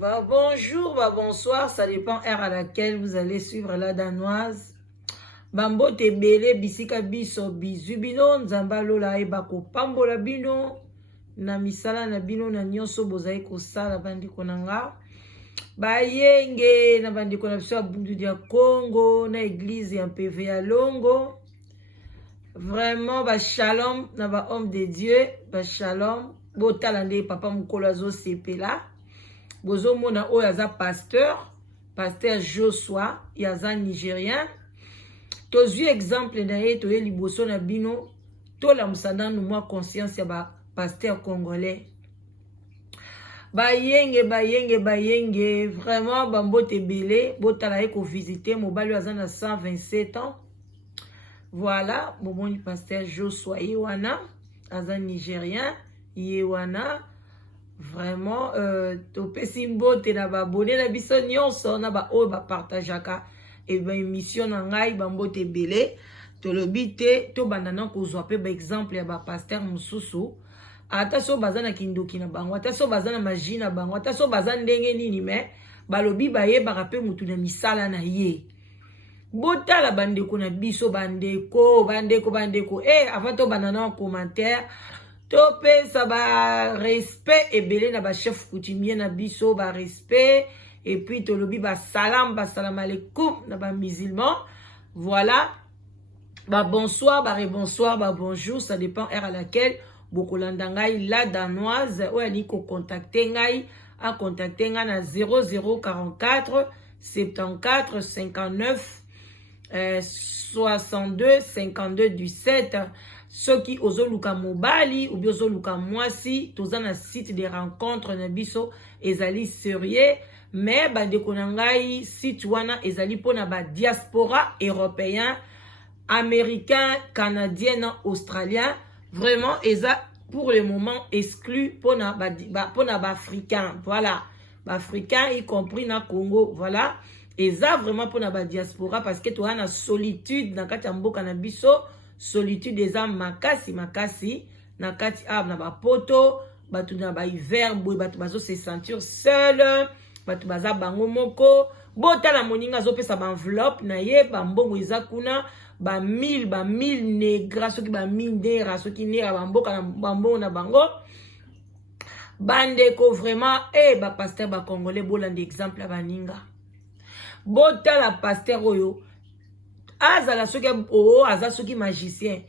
Bonjour, bonsoir, ça dépend heure à laquelle vous allez suivre la danoise. Bambo te bele bisika biso bizubino nzamba lola eba ko pambola bino na misala na bino na nyonso bozai ko sala bandiko nanga. Bayenge na bandiko na biso bundu dia Congo na église ya PV ya Longo. Vraiment ba shalom na ba homme de Dieu, ba shalom. Botalande papa mukolo azo sepela. Bozo mona o yaza pasteur Joshua, yaza nigérien. Tozui exemple na ye toye liboso na bino, to la musana nou mwa conscience ya ba pasteur congolais. Bayenge, vraiment bambote belé, botala ye ko visiter, mobali yaza na 127 ans. Voilà, bomoni pasteur Joshua Yewana, yaza nigérien, Yewana. Vraiment, topesi mbote na ba abonné na biso nyonso na ba oyo ba partageaka et ba émission na ngai bambote belé tolobi te to bandana kozwa pe ba exemple ya ba pasteur mususu ata so bazana kindoki na bango ata so bazana magie na bango ata so bazana ndenge nini me balobi baye baka pe mutu na misala na ye botala bandeko na biso bandeko avant to bandana commentaire topesa ba respect ebele na ba chef coutumier na biso ba respect et puis tolobi ba salam alaikum na ba musulman. Voilà, ba bonsoir, ba rebonsoir, ba bonjour, ça dépend heure à laquelle bokolanda ngai la danoise ou ani ko contacter ngai a contacter ngai na 0044 74 59 62 52 17. Ceux qui ozoluka mobali ou bien ozoluka mwasi toza na site de rencontre na biso ezali sérieux mais bandeko na ngai site wana ezali pona ba diaspora européen américain canadien australien vraiment eza pour le moment exclu pona ba africain. Voilà, ba africain y compris na Congo. Voilà, eza vraiment pona ba diaspora parce que toza na solitude na kati ya mboka na biso. Solitude eza makasi na kati na ba poto batu na ba hiver boy batu bazo se sentir seul batu baza bango moko botala moninga zo pesa ba enveloppe na ye ba mbongo eza kuna ba 1000 negra soki ba 1000 nera soki nera ba mboka na mbongo na bango bandeko vraiment ba pasteur ba congolais bolanda exemple ba ninga botala pasteur oyo azala soki aza soki magicien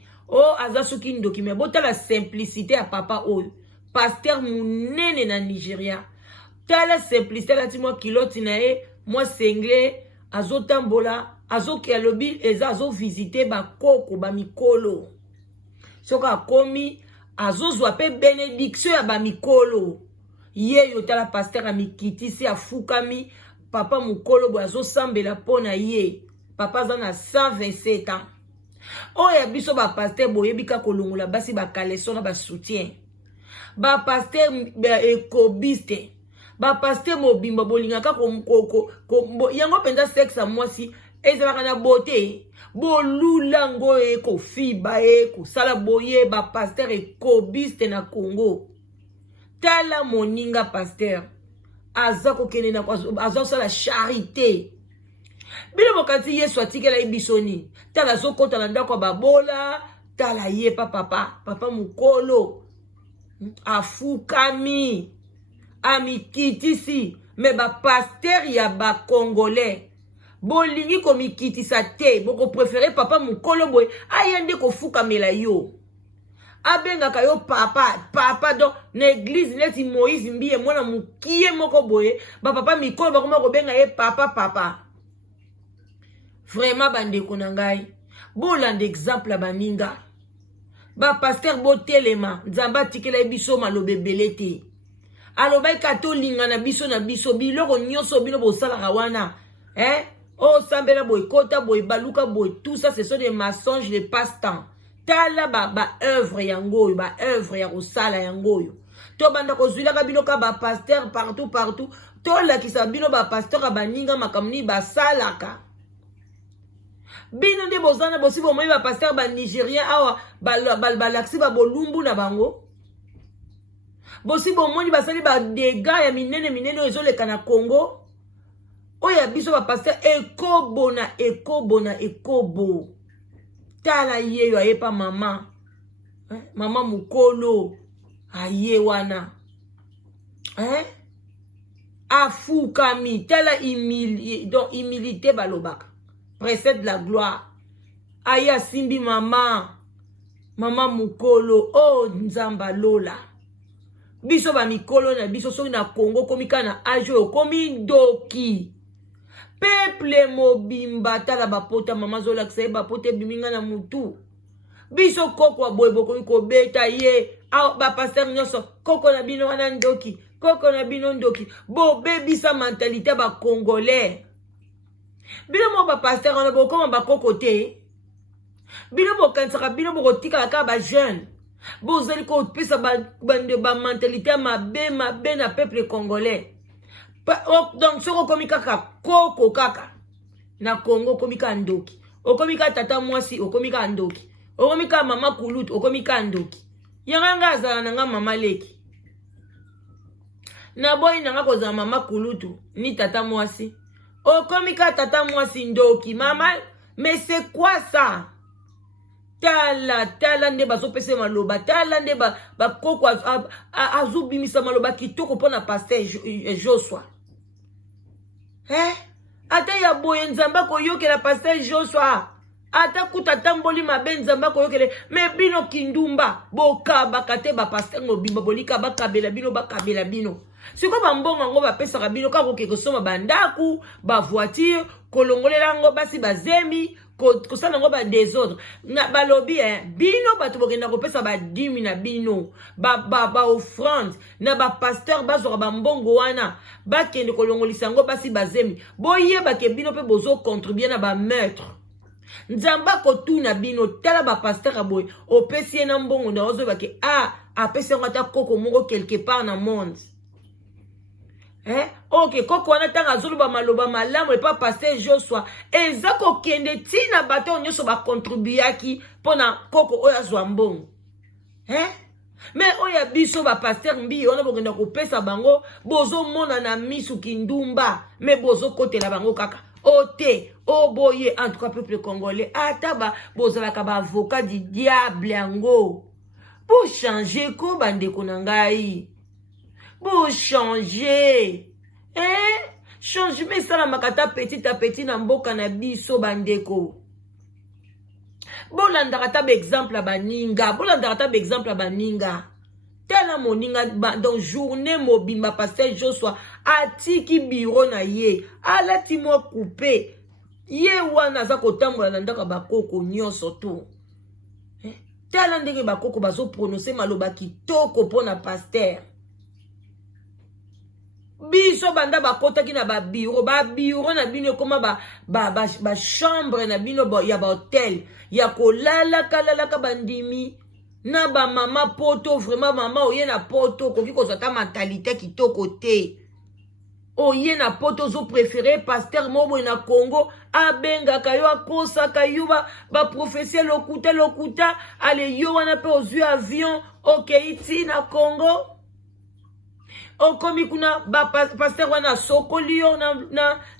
aza soki ndoki me botala simplicité ya papa oyo pasteur munene na Nigeria tala simplicité lati mwa kiloti na ye mwa sengle azotambola azoki alobi eza azovisite bakoko bamikolo soki akomi azozwa pe bénédiction ya bamikolo ye yo tala pasteur amikitisi afukami papa mukolo boye azosambela mpo na ye papa za na 127 ans. Oya biso ba pasteur boyebi ka kolongola basi ba kaleson na ba soutien. Ba pasteur ekobiste. Ba pasteur mobimba bolinga ka yango penza sexe mwasi ezalaka na beauté. Bolulango eko fiba eko sala boye ba pasteur ekobiste na Congo. Tala moninga pasteur. Azako kene na azo sala charité. Bilo mokati Yesu atikela ibisoni tala zokota na ndako babola tala ye papa mukolo afukami amikitisi me ba pasteur ya ba congolais bolingi ko mikitisa te boko préférer papa mukolo boy ayende ko fukamela yo abengaka yo papa donc na église neti Moïse mbiye mwana mukie moko boye ba papa mikolo bakoma ko benga ye papa. Vraiment bandeko na ngai bolanda exemple baninga ba pasteur botelema nzamba tikela biso malobe belete alobai katolinga na biso biloko nyonso bino bosalaka wana sambela boy kota boy baluka boy tout ça ce sont des mensonges de passe-temps tala ba œuvre yango ba œuvre ya kosala yango to banda kozwilaka bino ka ba pasteur partout to lakisa bino ba pasteur baninga makamni basalaka bino nde bozana bosi bomoi ba pasteur ba nigérien awa balaksi ba bolumbu na bango bosi bomoni basali ba dégâts ya minene minene ezoleka na Congo oya biso ba pasteur ekobo na ekobo tala yeyo ayepa mama mama mukolo aye wana afukami tala humilité balobaka précède la gloire aya simbi mama mukolo nzamba lola biso ba mikolo na biso soki na Congo komika na age oyo komi ndoki peuple mobimba tala bapota mama zolakisa ye bapota ebiminga na mutu biso koko aboye bokomi kobeta ye bapaster nyonso koko na bino wana ndoki koko na bino ndoki bobebisa mentalité bacongolais bino mo bapaster wana bokoma bakoko te bino bokanisaka bino bokotikala kaka bajeune bozali kopesa bamentalité mabe na peuple congolais donc soko okomi kaka koko kaka na Congo okomi kaka ndoki okomi kaka tata mwasi okomi kaka ndoki okomi kaka mama kulutu okomi kaka ndoki yanga nga azala nanga mama leki na boyi nanga kozala mama kulutu ni tata mwasi okomi kaka tata mwasi ndoki mama mais c'est quoi ça tala nde bazopesa maloba tala nde bakoko azobimisa maloba kitoko mpona pasteur Joshua ata ya boye nzambe akoyokela pasteur Joshua ata kuta tamboli mabe nzambe akoyokele me bino kindumba bokabaka te bapasteur mobimba bolika bakabela bino siko bambongo yango bapesaka bino kaka koke kosoma bandaku bavoiture kolongolela yango basi bazemi kosala yango badésordre na balobi bino bato bokenda kopesa badimi na bino baoffrande na bapasteur bazwaka bambongo wana bakende kolongolisa yango basi bazemi boyebake bino mpe bozocontribue na bameurtre nzambe akotuna bino tala bapasteur aboye opesi ye na mbongo na ozoyebake apesi yango ata koko moko quelque part na monde ok koko wana tanga azoloba maloba malamu epa pasteur Joshua eza kokende tina bato nyonso bakontribuaki mpona koko oyo azwa mbongo me oyo biso bapasteur mbi wana bokenda kopesa bango bozomona na misu kindumba me bozokotela bango kaka ote oboye en tout cas peuple congolais ata bozalaka baavocat du diable yango bochange ko bandeko na ngai bochange changement esalamaka ta petit à petit na mboka na biso bandeko bolandaka ta baexemple ya baninga tala moninga dans journée mobimba pasteur Joshua atiki biro na ye alati mwa coupe ye wana aza kotambola na ndaka bakoko nyonso tu tala ndenge bakoko bazoprononce maloba kitoko mpona pasteur biso banda bakotaki na babiro na bino ekoma bachambre na bino ya bahotel ya kolalaka bandimi na bamama poto vraiment mama oye na poto okoki kozwa ta mentalité kitoko te oye na poto ozoprefere pasteur moboye na Congo abengaka yo akosaka yo baprofesie lokuta ale yo wana mpe ozwi avion okei ti na Congo okomi kuna pasteur wana sokoli yo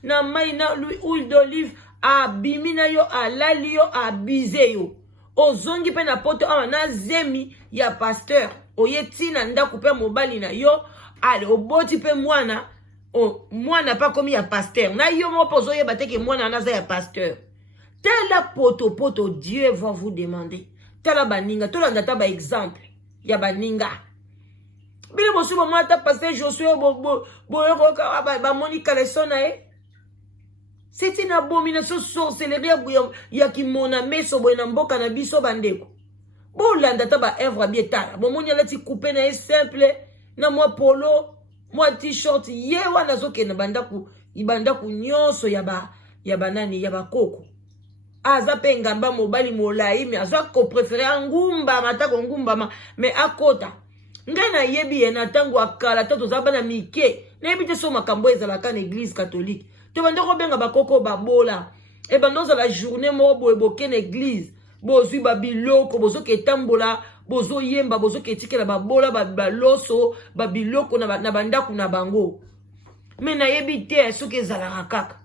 na mai na huile d'olive abimi na yo alali yo abize yo ozongi pe na poto awa na zemi ya pasteur oye tina ndako pe mobali na yo ale oboti pe mwana pa komi ya pasteur na yo mo pozo ye bateke mwana naza ya pasteur tela poto Dieu va vous demander tala baninga tolanda ta ba exemple ya baninga bile bosu ba mata pasteur Joshua boyoka ba Monica Lesona c'est une abomination sorcellerie ya kimona meso boye na mboka na biso bandeko bolanda ta ba œuvre bien tala bomoni alati couper na simple na mwa polo mwa t-shirt ye wana zokena bandaku nyonso ya banani ya bakoko aza pe ngamba mobali molai me aza ko préférer ngumba matako ngumba me akota ngai na yebi ye na tango akala to tozaba na mike na yebi te so makambo ezalaka na église catholique to banda ko benga bakoko babola e bando za la journée mo boye boke na église bozwi babiloko bozoke tambola bozo yemba bozo ketikela babola baloso babiloko na bandaku na bango me na yebi te soki ezalaka kaka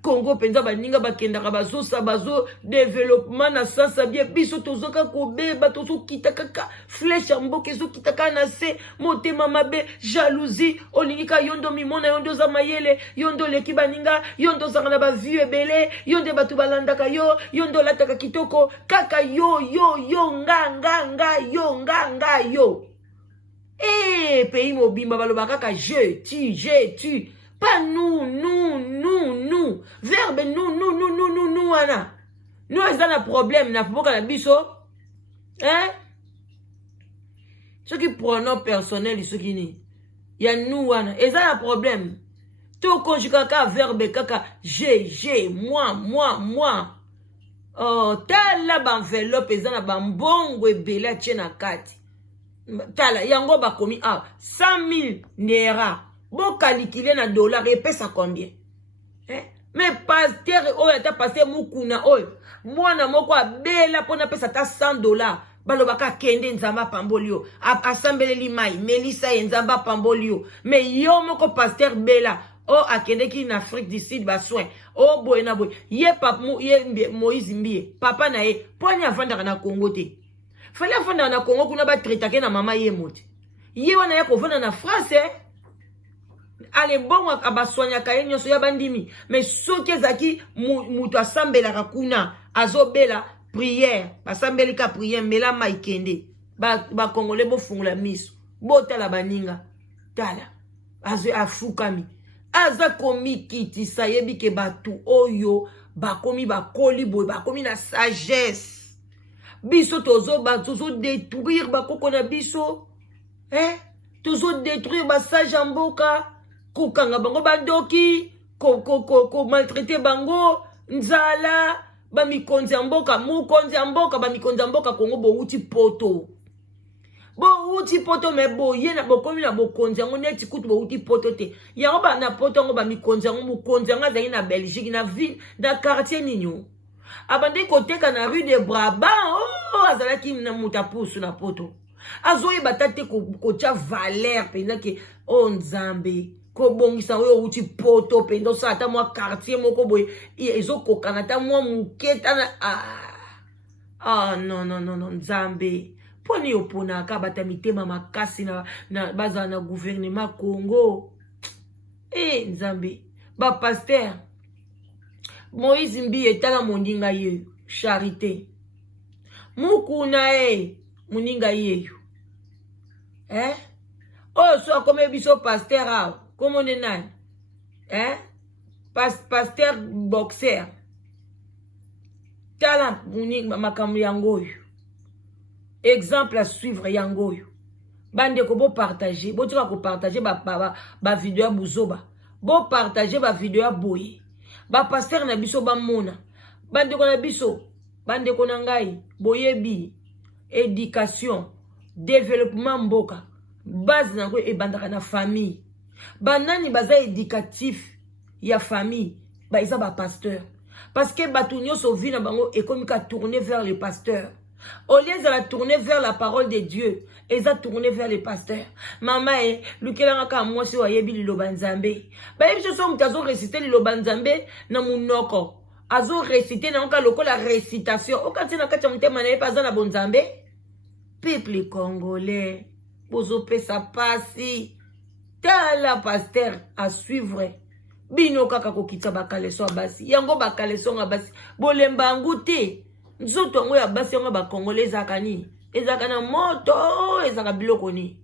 Congo penza baninga bakendaka bazo développement na sasa bien biso tozoka kobeba tozo kita kaka flèche ya mboka ezo kita kaka na se motema mabe jalousie olingi ka yondo mimona yondo za mayele yondo leki baninga yondo zaka na bavie ebele yondo batu balandaka yondo lataka kitoko kaka yo nga yo pays mobimba balobaka kaka je tu pas nous. Verbe nous, wana. Nous, on a un problème, n'a pas de biso. Hein? Ce qui pronom personnel, ce qui n'est. Il y a nous, wana. Et ça, un problème. Tout conjugué kaka, verbe kaka, j'ai, moi. Oh, tala ba enveloppe, et ça, na ba mbongo et bela tchena kati. Tala, yango ba komi, 100,000 naira. Bon, calculer na dollar, et pèse à combien? Mais pasteur, oh, y'a passé mukuna, oh, moi, na moko a bela, pour na pèse à $100. Balobaka kende nzamba pambolio. Assemblée limai, Melissa nzamba pambolio. Mais yo moko pasteur bela. Oh, akende ki na Afrique du Sud, ba soin. Oh, boy na boy. Ye Moïse Mbie. Papa na ye. Poigne avanda na Congo te. Fallait avanda na Congo kuna ba tritake na mama ye mote. Ye wana ya kovanda na France, ale bon abasonya kaye nyoso ya bandimi mais soki ezaki mutu asambelaka kuna azobela prière basambelika prière mela maikende ba congolais bofungula miso botala baninga tala afukami aza komi kitisa yebi ke batu oyo bakomi bakoli boy bakomi na sagesse biso tozo détruire bakoko na biso tozo détruire basage mboka kokanga bango bandoki ko maltraiter bango nzala ba mikonzi mboka ba mikonzi mboka Kongo bo uti poto me bo yena bokomi na bokonzi ngo neti kutu bo uti poto te yango ba na poto ngo ba mikonzi ngo mukonzi ngo zali na Belgique na ville na quartier ninyo abande koteka na rue de Brabant azalaki na mutapusu na poto azoyi batate ko tia valeur pena ke nzambe ko bongisa oyo uti poto pendo sa ata mwa quartier moko boy ezo kokana ta mwa muketa na non nzambe poni opona ka bata mitema makasi na baza na gouvernement Congo nzambe ba pasteur Moïse Mbie etala mondinga ye charité mukuna muninga yeyo so comme biso pasteur comment on est pasteur boxer talent muninga makambo yangoyo exemple à suivre yangoyo bande ko bo partager bo tika ko partager ba vidéo buzoba bo partager ba vidéo boye ba pasteur na biso ba mona bande ko na biso bande ko na ngai boyebi éducation développement mboka base nango ebandaka na famille banani baza éducatif ya famille isa ba pasteur parce que batu nyonso vi na bango ekomika tourner vers le pasteur au lieu de la tourner vers la parole de Dieu eza tourner vers le pasteur mama lukelanga ka mwasi wa yebi liloba nzambe yebi so mutazo réciter liloba nzambe na munoko azo réciter na nka lokola récitation okati na kati mutema na yepa za na bonzambe peuple congolais bozo pesa pasi tala pasteur à suivre bino kaka kokitsa bakaleso basi yango bakaleso ngabasi bolemba ngute nzoto ngo ya basi yango ba congolais zakani ezakana moto ezaka biloko ni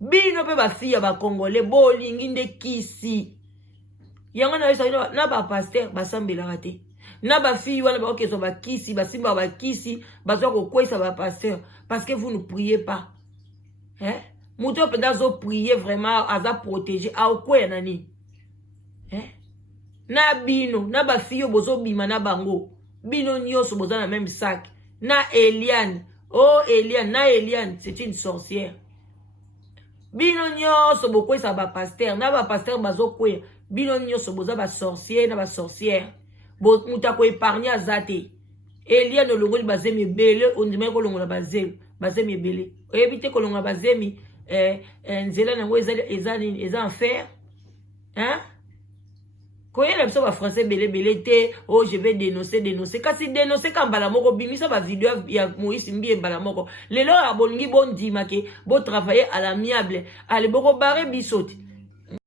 bino pe ba fille ba congolais bolingi nde kisi yango na yesa na ba pasteur basambela raté na ba fille wana ba okeso ba kisi basimba ba kisi bazo ko kwesa ba pasteur parce que vous ne priez pas muto penda zo prier vraiment aza protéger a quoi nani na bino na ba fille bozo bima na bango bino nyoso boza na même sac na Eliane Eliane c'est une sorcière bino nyoso bokwesa ba pasteur na ba pasteur bazo kwe bino nyoso boza ba sorcière na ba sorcière muta ko épargner azate Eliane longoli bazeme bele ondime ko longola bazelo bazemi ebele oyebi te kolonga bazemi nzela nango eza enfer hein koyela biso bafrançais belebele te oh je vais dénoncer kasi dénoncer ka mbala moko bimisa bavideo ya Moïse Mbie mbala moko lelo abolingi bondima ke botravailler à l'amiable ale boko bare biso te